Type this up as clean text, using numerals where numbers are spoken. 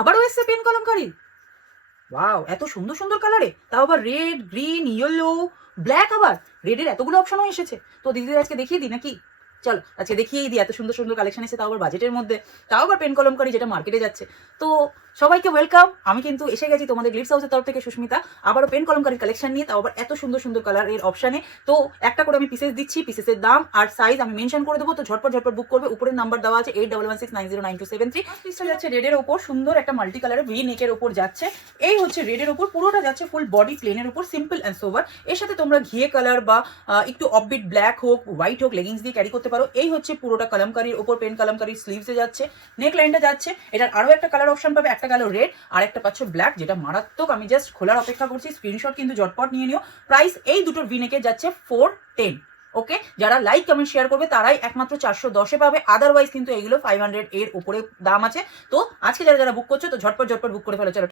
আবারও এসছে pen kalamkari. Wow, এত সুন্দর সুন্দর কালারে, তাও আবার রেড, গ্রিন, ইয়েলো, ব্ল্যাক, আবার রেডের এতগুলো অপশনও এসেছে। তো দিদিদের আজকে দেখিয়ে দিই নাকি? চলো আজকে দেখিয়েই দিই, এত সুন্দর সুন্দর কালেকশন এসে, তাও আবার বাজেটের মধ্যে, তাও আবার পেন কলমকারি যেটা মার্কেটে যাচ্ছে। তো সবাইকে ওয়েলকাম, আমি কিন্তু এসে গেছি তোমাদের গ্লিটস হাউসের তরফ থেকে সুস্মিতা, আবারও পেন কলমকারির কালেকশন নিয়ে, তাও আবার এত সুন্দর সুন্দর কালারের অপশানে। তো একটা করে আমি পিসেস দিচ্ছি, পিসেসের দাম আর সাইজ আমি মেনশন করে দেবো, তো ঝটপট ঝটপট বুক করবে। উপরের নাম্বার দেওয়া আছে 8116909273। পিসটা যাচ্ছে রেডের ওপর, সুন্দর একটা মাল্টি কালারের ভি নেকের ওপর যাচ্ছে। এই হচ্ছে রেডের ওপর, পুরোটা যাচ্ছে ফুল বডি প্লেনের ওপর, সিম্পল অ্যান্ড সোভার। এর সাথে তোমরা ঘিয়ে কালার বা একটু অফবিট ব্ল্যাক হোক, হোয়াইট হোক, লেগিংস দিয়ে ক্যারি করতে পারো। এই হচ্ছে পুরোটা কলমকারির ওপর, পেন কলমকারির স্লিভসে যাচ্ছে, নেক লাইনটা যাচ্ছে। এটার আরও একটা কালার অপশন পাবে, একটা গেল রেড আর একটা পাচ্ছ ব্ল্যাক, যেটা মারাত্মক। আমি জাস্ট খোলার অপেক্ষা করছি, স্ক্রিনশট কিন্তু ঝটপট নিয়ে নিও। প্রাইস এই দুটোর ভিনেকে যাচ্ছে 410। ওকে, যারা লাইক কমেন্ট শেয়ার করবে তারাই একমাত্র 410-এ পাবে, আদারওয়াইজ কিন্তু এগুলো 500 এর উপরে দাম আছে। তো আজকে যারা যারা বুক করছো, তো ঝটপট ঝটপট বুক করে ফেলো। চলো।